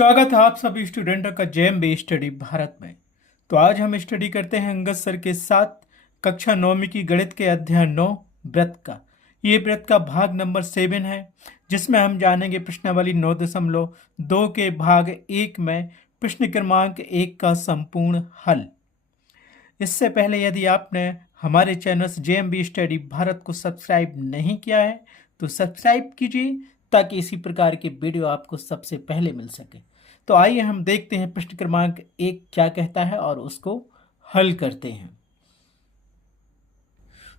स्वागत है आप सभी स्टूडेंटों का जेएमबी स्टडी भारत में। तो आज हम स्टडी करते हैं अंगद सर के साथ कक्षा 9वीं की गणित के अध्याय 9 व्रत का। ये व्रत का भाग नंबर 7 है, जिसमें हम जानेंगे प्रश्नावली 9.2 के भाग 1 में प्रश्न क्रमांक 1 का संपूर्ण हल। इससे पहले यदि आपने हमारे चैनल जेएमबी स्टडी भारत को सब्सक्राइब नहीं किया है तो सब्सक्राइब कीजिए, ताकि इसी प्रकार के वीडियो आपको सबसे पहले मिल सके। तो आइए हम देखते हैं प्रश्न क्रमांक 1 क्या कहता है और उसको हल करते हैं।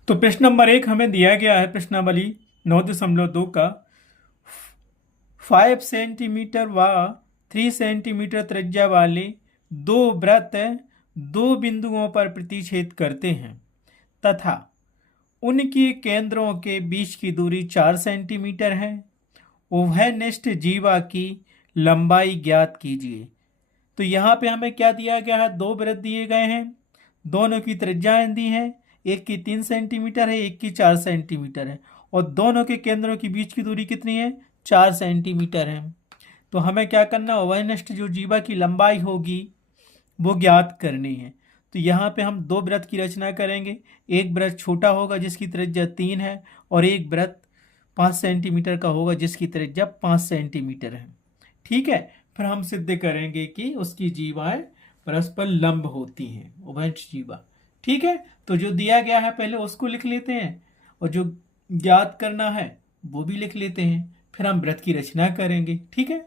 तो प्रश्न नंबर 1 हमें दिया गया है प्रश्नावली 9.2 का 5 सेंटीमीटर व 3 सेंटीमीटर त्रिज्या वाले दो वृत्त दो बिंदुओं पर प्रतिच्छेद करते हैं तथा उनके केंद्रों के बीच की दूरी 4 सेंटीमीटर है। उभयनिष्ठ जीवा की लंबाई ज्ञात कीजिए। तो यहाँ पे हमें क्या दिया गया है, दो वृत्त दिए गए हैं, दोनों की त्रिज्याएं दी हैं, एक की 3 सेंटीमीटर है, एक की 4 सेंटीमीटर है, और दोनों के केंद्रों के बीच की दूरी कितनी है, 4 सेंटीमीटर है। तो हमें क्या करना, उभयनिष्ठ जो जीवा की लंबाई होगी वो ज्ञात करनी है। तो यहाँ पे हम दो वृत्त की रचना करेंगे। एक वृत्त छोटा होगा जिसकी त्रिज्या 3 है, और एक वृत्त 5 सेंटीमीटर का होगा जिसकी त्रिज्या 5 सेंटीमीटर है। ठीक है, फिर हम सिद्ध करेंगे कि उसकी जीवाएं परस्पर लंब होती हैं, उभयनिष्ठ जीवा। ठीक है, तो जो दिया गया है पहले उसको लिख लेते हैं, और जो ज्ञात करना है वो भी लिख लेते हैं, फिर हम वृत्त की रचना करेंगे। ठीक है,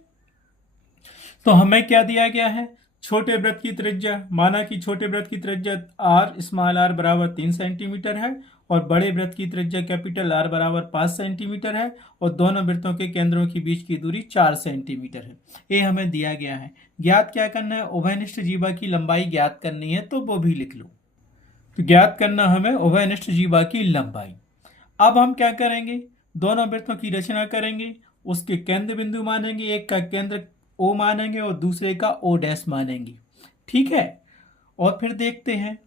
तो हमें क्या दिया गया है, छोटे वृत्त की त्रिज्या, माना कि छोटे वृत्त की त्रिज्या आर स्मॉल आर बराबर 3 सेंटीमीटर है, और बड़े वृत्त की त्रिज्या कैपिटल आर बराबर 5 सेंटीमीटर है, और दोनों वृत्तों के केंद्रों के बीच की दूरी 4 सेंटीमीटर है। ये हमें दिया गया है। ज्ञात क्या करना है, उभयनिष्ठ जीवा की लंबाई ज्ञात करनी है, तो वो भी लिख लो। तो ज्ञात करना हमें उभयनिष्ठ जीवा की लंबाई। अब हम क्या करेंगे, दोनों वृत्तों की रचना करेंगे, उसके केंद्र बिंदु मानेंगे, एक का केंद्र ओ मानेंगे और दूसरे का ओ डैश मानेंगे। ठीक है, और फिर देखते हैं,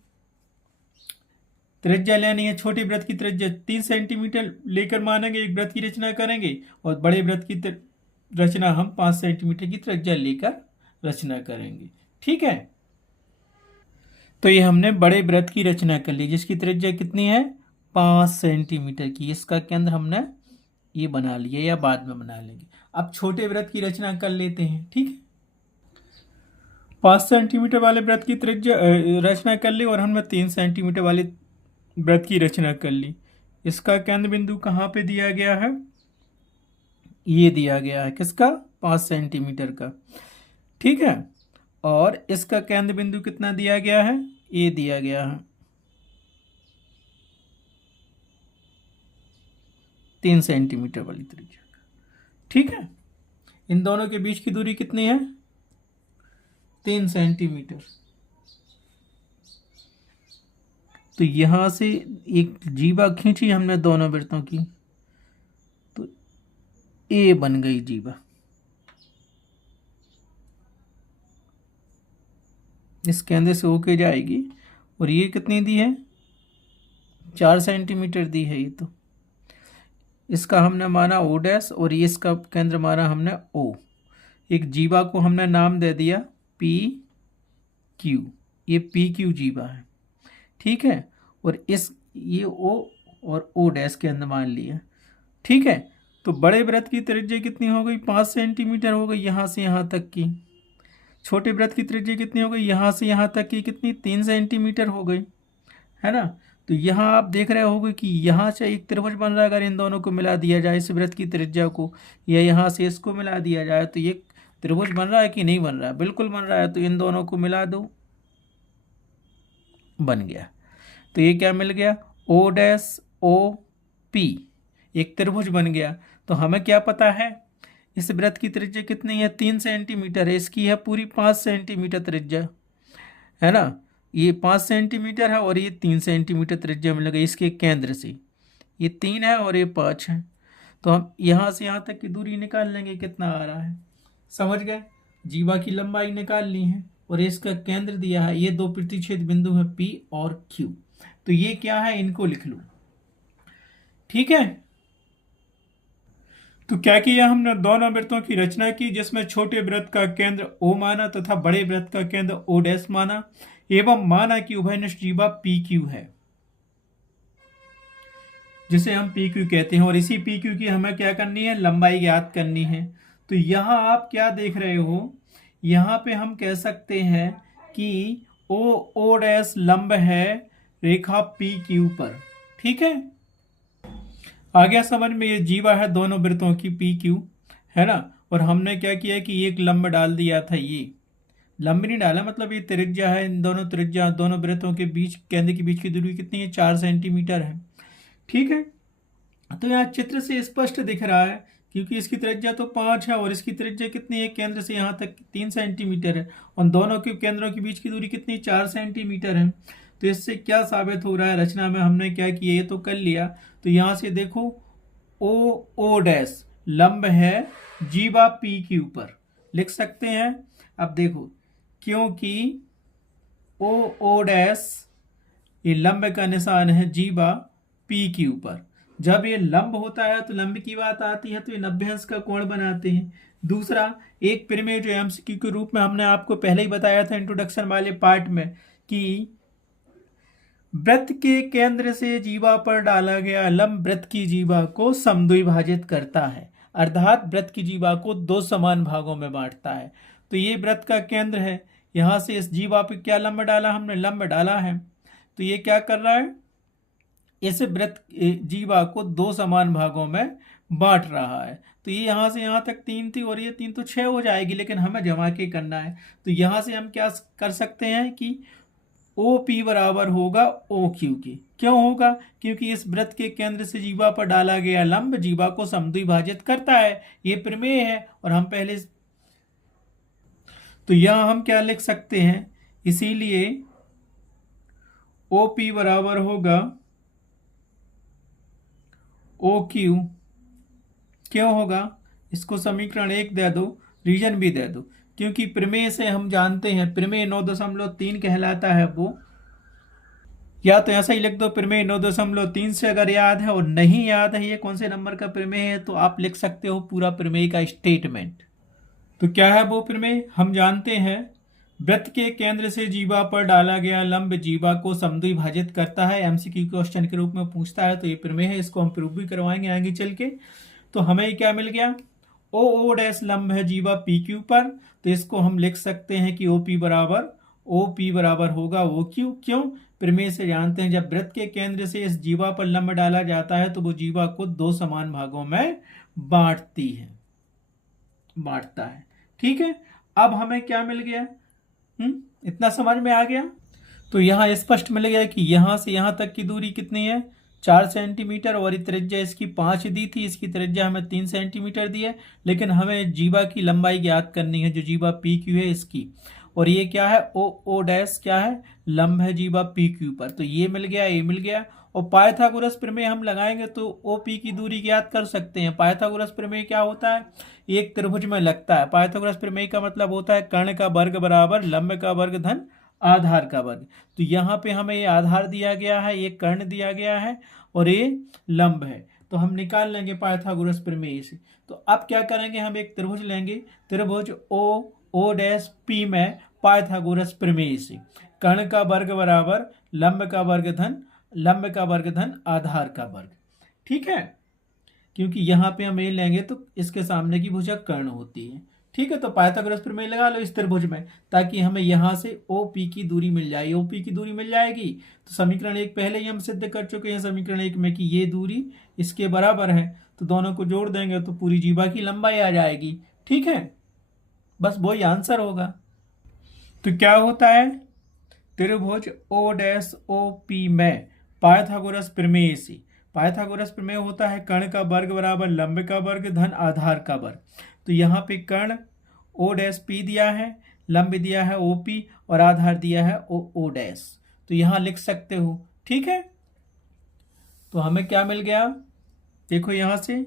त्रिज्या लेनी है, छोटे वृत्त की त्रिज्या 3 सेंटीमीटर लेकर मानेंगे, एक वृत्त की रचना करेंगे, और बड़े वृत्त की रचना हम 5 सेंटीमीटर की त्रिज्या लेकर रचना करेंगे। ठीक है, तो ये हमने बड़े वृत्त की रचना कर ली जिसकी त्रिज्या कितनी है, 5 सेंटीमीटर की। इसका केंद्र हमने ये बना लिया, या बाद में बना लेंगे। अब छोटे वृत्त की रचना कर लेते हैं। ठीक है, 5 सेंटीमीटर वाले वृत्त की त्रिज्या रचना कर ली, और हमने 3 सेंटीमीटर वाले वृत्त की रचना कर ली। इसका केंद्र बिंदु कहाँ पे दिया गया है, ये दिया गया है, किसका, 5 सेंटीमीटर का। ठीक है, और इसका केंद्र बिंदु कितना दिया गया है, ये दिया गया है 3 सेंटीमीटर वाली त्रिज्या। ठीक है, इन दोनों के बीच की दूरी कितनी है, 3 सेंटीमीटर। तो यहां से एक जीवा खींची हमने दोनों वृत्तों की, तो ए बन गई जीवा। इस केंद्र से होके जाएगी, और ये कितनी दी है, 4 सेंटीमीटर दी है। ये तो इसका हमने माना ओ डैश, और ये इसका केंद्र माना हमने ओ। एक जीवा को हमने नाम दे दिया पी क्यू, ये पी क्यू जीवा है। ठीक है, और ये ओ और ओ डैश के अंदर मान लिया। ठीक है, तो बड़े वृत्त की त्रिज्या कितनी हो गई, 5 सेंटीमीटर हो गई यहाँ से यहाँ तक की। छोटे वृत्त की त्रिज्या कितनी हो गई, यहाँ से यहाँ तक की कितनी, 3 सेंटीमीटर हो गई, है ना। तो यहाँ आप देख रहे होगे कि यहाँ से एक त्रिभुज बन रहा है। अगर इन दोनों को मिला दिया जाए, इस वृत्त की त्रिज्या को, या यहाँ से इसको मिला दिया जाए, तो ये त्रिभुज बन रहा है कि नहीं बन रहा है, बिल्कुल बन रहा है। तो इन दोनों को मिला दो, बन गया। तो ये क्या मिल गया, ओ डैश ओ पी, एक त्रिभुज बन गया। तो हमें क्या पता है, इस वृत्त की त्रिज्या कितनी है, 3 सेंटीमीटर है, इसकी है पूरी 5 सेंटीमीटर त्रिज्या, है ना। ये 5 सेंटीमीटर है, और ये 3 सेंटीमीटर त्रिज्या मिल गई इसके केंद्र से। ये 3 है और ये 5 है, तो हम यहाँ से यहाँ तक की दूरी निकाल लेंगे, कितना आ रहा है, समझ गए। जीवा की लंबाई निकाल ली है, और इसका केंद्र दिया है, ये दो प्रतिच्छेद बिंदु है P और Q। तो ये क्या है, इनको लिख लो। ठीक है, तो क्या किया हमने, दोनों वृत्तों की रचना की जिसमें छोटे वृत्त का केंद्र O माना तथा बड़े वृत्त का केंद्र O डैश माना, एवं माना कि उभयनिष्ठ जीवा PQ है, जिसे हम PQ कहते हैं। और इसी PQ की हमें क्या करनी है, लंबाई ज्ञात करनी है। तो यहाँ आप क्या देख रहे हो, यहाँ पे हम कह सकते हैं कि O डैश लंब है रेखा PQ पर। ठीक है, आ गया समझ में। ये जीवा है दोनों वृत्तों की PQ, है ना। और हमने क्या किया कि एक लंब डाल दिया था, ये लंब नहीं डाला, मतलब ये त्रिज्या है, इन दोनों त्रिज्या दोनों वृत्तों के बीच केंद्र के बीच की दूरी कितनी है, 4 सेंटीमीटर है। ठीक है, तो यहाँ चित्र से स्पष्ट दिख रहा है क्योंकि इसकी त्रिज्या तो 5 है और इसकी त्रिज्या कितनी है, केंद्र से यहाँ तक 3 सेंटीमीटर है, और दोनों के केंद्रों के बीच की दूरी कितनी, 4 सेंटीमीटर है। तो इससे क्या साबित हो रहा है, रचना में हमने क्या किया, ये तो कर लिया। तो यहाँ से देखो O डैश लंब है जीवा PQ पर, लिख सकते हैं। अब देखो, क्योंकि O डैश ये लंब का निशान है जीवा PQ पर, जब ये लंब होता है तो लंब की बात आती है तो ये 90 अंश का कोण बनाते हैं। दूसरा, एक प्रमेय जो MCQ के रूप में हमने आपको पहले ही बताया था इंट्रोडक्शन वाले पार्ट में, कि वृत्त के केंद्र से जीवा पर डाला गया लंब वृत्त की जीवा को समद्विभाजित करता है, अर्थात वृत्त की जीवा को 2 समान भागों में बांटता है। तो ये वृत्त का केंद्र है, यहाँ से इस जीवा पे क्या लंब डाला, हमने लंब डाला है। तो ये क्या कर रहा है, इस वृत्त जीवा को 2 समान भागों में बांट रहा है। तो ये यहाँ से यहाँ तक 3 थी और ये 3 तो 6 हो जाएगी, लेकिन हमें जमा के करना है। तो यहाँ से हम क्या कर सकते हैं कि OP बराबर होगा OQ के। क्यों होगा, क्योंकि इस वृत्त के केंद्र से जीवा पर डाला गया लंब जीवा को समद्विभाजित करता है, ये प्रमेय है। और हम पहले, तो यहाँ हम क्या लिख सकते हैं, इसीलिए OP बराबर होगा OQ। क्यों होगा, इसको समीकरण 1 दे दो, रीजन भी दे दो, क्योंकि प्रमेय से हम जानते हैं, प्रमेय 9.3 कहलाता है वो, या तो ऐसा ही लिख दो प्रमेय 9.3 से अगर याद है, और नहीं याद है ये कौन से नंबर का प्रमेय है, तो आप लिख सकते हो पूरा प्रमेय का स्टेटमेंट। तो क्या है वो प्रमेय, हम जानते हैं वृत्त के केंद्र से जीवा पर डाला गया लंब जीवा को समद्विभाजित करता है, MCQ क्वेश्चन के रूप में पूछता है। तो ये प्रमेय है, इसको हम प्रूव भी करवाएंगे आगे चल के। तो हमें क्या मिल गया, O डैश लंब है जीवा PQ पर, तो इसको हम लिख सकते हैं कि OP बराबर होगा OQ। क्यों, प्रमेय से जानते हैं जब वृत्त के केंद्र से इस जीवा पर लंब डाला जाता है तो वो जीवा को 2 समान भागों में बांटता है। ठीक है, अब हमें क्या मिल गया, इतना समझ में आ गया। तो यहाँ स्पष्ट मिल गया कि यहाँ से यहाँ तक की दूरी कितनी है, 4 सेंटीमीटर, और त्रिज्या इसकी 5 दी थी, इसकी त्रिज्या हमें 3 सेंटीमीटर दी है। लेकिन हमें जीवा की लंबाई ज्ञात करनी है जो जीवा PQ है इसकी, और ये क्या है, O डैश क्या है, लंब है जीवा PQ पर। तो ये मिल गया, ये मिल गया। और पाइथागोरस प्रमेय हम लगाएंगे तो OP की दूरी ज्ञात कर सकते हैं। पाइथागोरस प्रमेय क्या होता है, एक त्रिभुज में लगता है। पाइथागोरस प्रमेय का मतलब होता है कर्ण का वर्ग बराबर लंब का वर्ग धन आधार का वर्ग। तो यहाँ पे हमें ये आधार दिया गया है, ये कर्ण दिया गया है, और ये लंब है। तो हम निकाल लेंगे पाइथागोरस प्रमेय से। तो अब क्या करेंगे, हम एक त्रिभुज लेंगे, त्रिभुज O डैश P में पाइथागोरस प्रमेय से कर्ण का वर्ग बराबर लंब का वर्ग धन आधार का वर्ग। ठीक है, क्योंकि यहाँ पे हम ये लेंगे तो इसके सामने की भुजा कर्ण होती है। ठीक है, तो पाइथागोरस प्रमेय लगा लो इस त्रिभुज में, ताकि हमें यहाँ से OP की दूरी मिल जाए। OP की दूरी मिल जाएगी तो समीकरण 1 पहले ही हम सिद्ध कर चुके हैं समीकरण 1 में कि ये दूरी इसके बराबर है, तो दोनों को जोड़ देंगे तो पूरी जीवा की लंबाई आ जाएगी। ठीक है, बस वही आंसर होगा। तो क्या होता है, त्रिभुज O डैश OP में पाइथागोरस प्रमेय से, पाइथागोरस प्रमेय होता है कर्ण का वर्ग बराबर लंब का वर्ग धन आधार का वर्ग। तो यहाँ पे कर्ण O डैश P दिया है, लंब दिया है OP, और आधार दिया है O डैश। तो यहाँ लिख सकते हो। ठीक है, तो हमें क्या मिल गया, देखो यहाँ से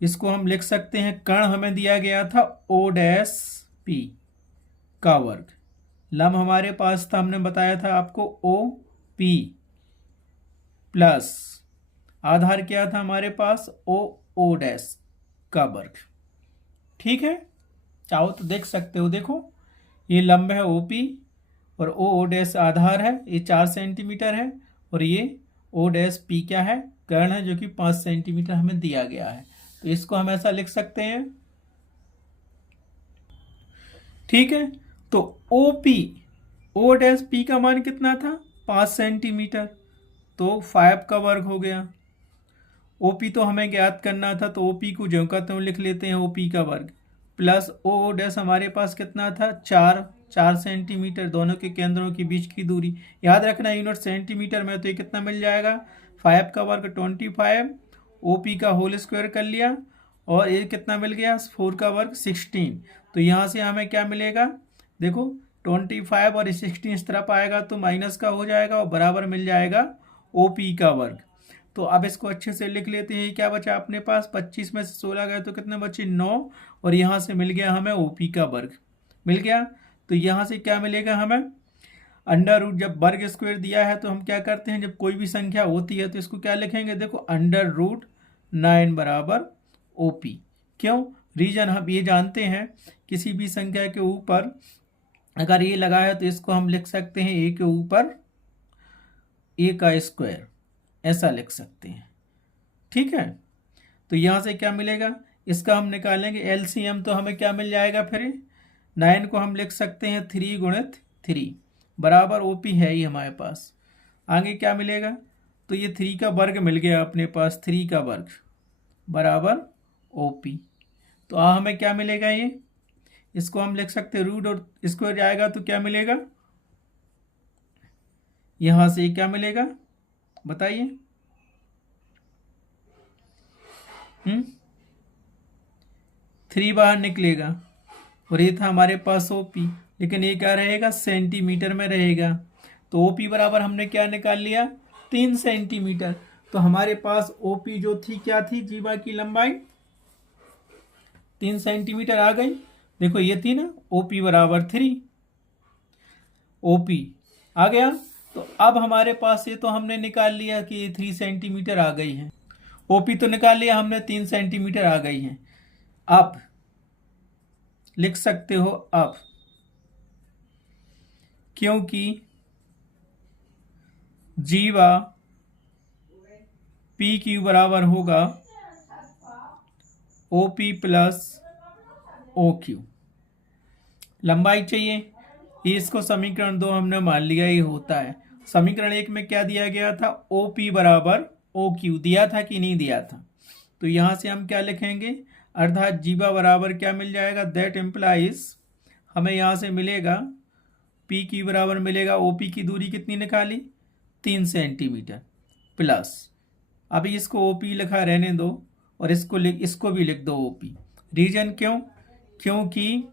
इसको हम लिख सकते हैं, कर्ण हमें दिया गया था O डैश P का वर्ग, लंब हमारे पास था, हमने बताया था आपको OP, प्लस आधार क्या था हमारे पास ओ डैश का वर्ग। ठीक है, चाहो तो देख सकते हो। देखो ये लंब है ओपी और ओ डैश आधार है, ये 4 सेंटीमीटर है, और ये ओ डैश पी क्या है, कर्ण है, जो कि 5 सेंटीमीटर हमें दिया गया है। तो इसको हम ऐसा लिख सकते हैं। ठीक है, तो O P, O dash P का मान कितना था, 5 सेंटीमीटर, तो 5 का वर्ग हो गया। ओपी तो हमें ज्ञात करना था, तो ओपी को ज्यों का त्यों लिख लेते हैं, ओपी का वर्ग प्लस ओ डैश हमारे पास कितना था, 4 सेंटीमीटर, दोनों के केंद्रों के बीच की दूरी याद रखना यूनिट सेंटीमीटर में। तो ये कितना मिल जाएगा, 5 का वर्ग 25, ओपी का होल स्क्वायर कर लिया, और ये कितना मिल गया, 4 का वर्ग 16। तो यहाँ से हमें क्या मिलेगा, देखो 25 और 16 इस तरफ आएगा तो माइनस का हो जाएगा, और बराबर मिल जाएगा ओपी का वर्ग। तो अब इसको अच्छे से लिख लेते हैं। क्या बचा अपने पास, 25 में से 16 गए तो कितने बचे, 9, और यहाँ से मिल गया हमें ओपी का वर्ग मिल गया। तो यहाँ से क्या मिलेगा हमें, अंडर रूट, जब वर्ग स्क्वायर दिया है तो हम क्या करते हैं, जब कोई भी संख्या होती है तो इसको क्या लिखेंगे, देखो अंडर रूट 9 बराबर ओपी। क्यों, रीजन हम ये जानते हैं, किसी भी संख्या के ऊपर अगर ये लगा है तो इसको हम लिख सकते हैं ए के ऊपर ए का स्क्वायर, ऐसा लिख सकते हैं। ठीक है, तो यहाँ से क्या मिलेगा, इसका हम निकालेंगे एलसीएम, तो हमें क्या मिल जाएगा, फिर 9 को हम लिख सकते हैं 3 गुणित 3 बराबर ओपी है ही हमारे पास। आगे क्या मिलेगा, तो ये 3 का वर्ग मिल गया अपने पास, 3 का वर्ग बराबर ओपी। तो हमें क्या मिलेगा, ये इसको हम लिख सकते हैं रूट और स्क्वायर जाएगा तो क्या मिलेगा, यहाँ से क्या मिलेगा बताइए, 3 बाहर निकलेगा, और ये था हमारे पास ओपी, लेकिन ये क्या रहेगा, सेंटीमीटर में रहेगा। तो ओपी बराबर हमने क्या निकाल लिया, 3 सेंटीमीटर। तो हमारे पास ओपी जो थी क्या थी, जीवा की लंबाई 3 सेंटीमीटर आ गई। देखो ये थी ना ओपी बराबर 3, ओपी आ गया। तो अब हमारे पास ये तो हमने निकाल लिया कि ये 3 सेंटीमीटर आ गई है, ओपी तो निकाल लिया हमने, 3 सेंटीमीटर आ गई है। अब लिख सकते हो, अब क्योंकि जीवा पी क्यू बराबर होगा ओपी प्लस ओ क्यू, लंबाई चाहिए, इसको समीकरण 2 हमने मान लिया ये होता है। समीकरण 1 में क्या दिया गया था, ओपी बराबर ओ क्यू दिया था कि नहीं दिया था। तो यहाँ से हम क्या लिखेंगे, अर्थात जीवा बराबर क्या मिल जाएगा, दैट इम्प्लाइज हमें यहाँ से मिलेगा पी क्यू बराबर मिलेगा, ओपी की दूरी कितनी निकाली, 3 सेंटीमीटर प्लस, अभी इसको ओपी लिखा रहने दो, और इसको भी लिख दो ओपी। रीजन क्यों, क्योंकि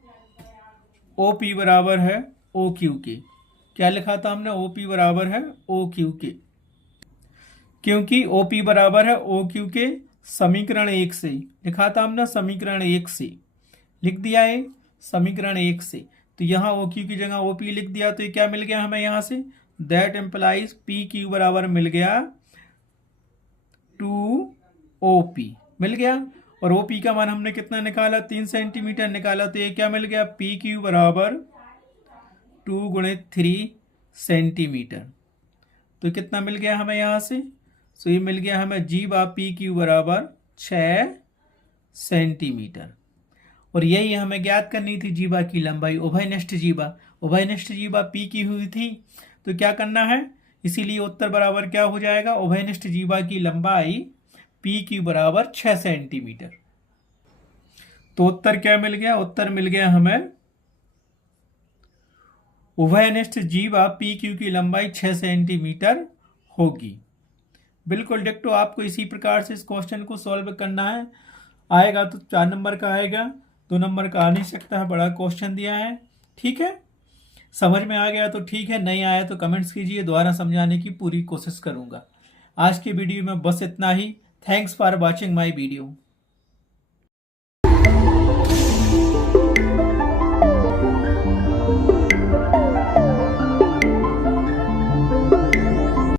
ओपी बराबर है ओ क्यू के। क्या लिखा था हमने, ओपी बराबर है ओ क्यू के, क्योंकि ओपी बराबर है ओ क्यू के समीकरण 1 से लिखा था हमने, समीकरण 1 से लिख दिया है, समीकरण 1 से। तो यहाँ ओ क्यू की जगह ओपी लिख दिया, तो ये क्या मिल गया हमें यहाँ से, दैट एम्प्लाइज पी क्यू बराबर मिल गया 2 ओपी मिल गया। और ओपी का मान हमने कितना निकाला, 3 सेंटीमीटर निकाला, तो ये क्या मिल गया, पी क्यू बराबर 2 गुणित 3 सेंटीमीटर। तो कितना मिल गया हमें यहाँ से, तो ये मिल गया हमें जीवा पी क्यू बराबर 6 सेंटीमीटर। और यही हमें ज्ञात करनी थी जीवा की लंबाई, उभयनिष्ठ जीवा पी की हुई थी। तो क्या करना है, इसीलिए उत्तर बराबर क्या हो जाएगा, उभयनिष्ठ जीवा की लंबाई पी क्यू बराबर 6 सेंटीमीटर। तो उत्तर क्या मिल गया, उत्तर मिल गया हमें उभयनिष्ठ जीवा पी क्यू की लंबाई 6 सेंटीमीटर होगी। बिल्कुल डिक्टो आपको इसी प्रकार से इस क्वेश्चन को सॉल्व करना है। आएगा तो 4 नंबर का आएगा, 2 नंबर का आ नहीं सकता है, बड़ा क्वेश्चन दिया है। ठीक है, समझ में आ गया तो ठीक है, नहीं आया तो कमेंट्स कीजिए, दोबारा समझाने की पूरी कोशिश करूंगा। आज की वीडियो में बस इतना ही। Thanks for watching my video.